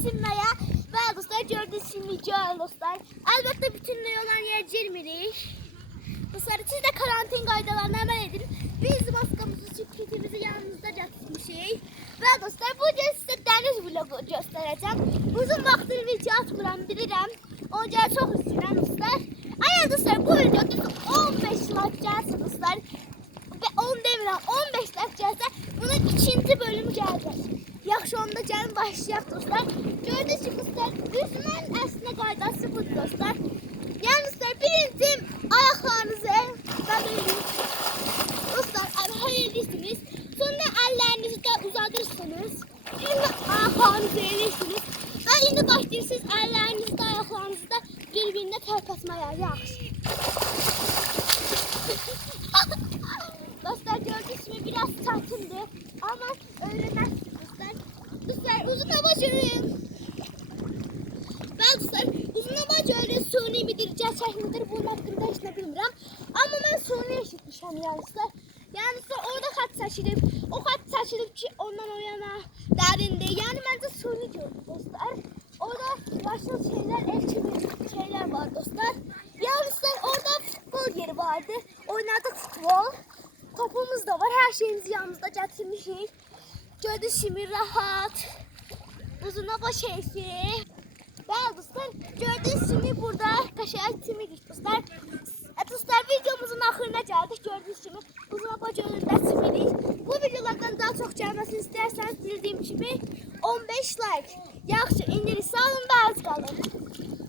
Sinmaya ve dostlar gördüğünüz sinmeyeceğim dostlar. Elbette bütünlüğü olan yer Cirmirik. Dostlar siz de karantin kaydalarına hemen edin. Biz maskamızı, çiftimizi yanımızda getirmişik. Şey. Ve dostlar bugün size deniz vlogu göstereceğim. Uzun vaxtdır video atmıram bilirəm. Onca çok istedim dostlar. Eğer dostlar bu videoda 15 like gelsin dostlar. Ve 10 demirəm 15 like gelse bunun için bölümü gələcək. Yaxşı onda gəlin başlayaq dostlar. Gördüyünüz kimi dostlar üzümün əslində qaydası budur dostlar. Yəni dostlar birinci ayaqlarınızı qadırın. Dostlar əvvəl edirsiniz. Sonra əllərinizi də uzadırsınız. Şimdi ayaqlarınızı edirsiniz. Və indi başlayırsınız əllərinizi də ayaqlarınızı da bir-birinə tərpətməyə. Yaxşı. Dostlar gördüğünüz gibi biraz Ama öyrənərsiniz dostlar. Dostlar uzun hava sürün. Ben dostlar uzun hava öyle suni midir, gerçek midir bunun hakkında hiç ne bilmirəm. Amma mən suni eşitmişəm yəni dostlar. Yəni dostlar orada xat çəkilib, o xat çəkilib ki ondan o yana dərində. Yəni məncə suni gördüm dostlar. Orada yaşıl şeyler, ev kimi şeyler var dostlar. Yəni dostlar orada futbol yeri vardı. Oynardık futbol. Topumuz da var. Her şeyimizi yanımızda getirmişik. Gördüğünüz gibi rahat. Uzun hava şeysi. Ve dostlar gördüğünüz gibi burada kaşıya timidik dostlar. E, dostlar videomuzun ahırına geldik. Gördüğünüz gibi uzun hava gölündə timidik. Bu videolardan daha çok gelmesini isterseniz bildiğim gibi 15 like. Yaxşı, indi sağ olun və az olun.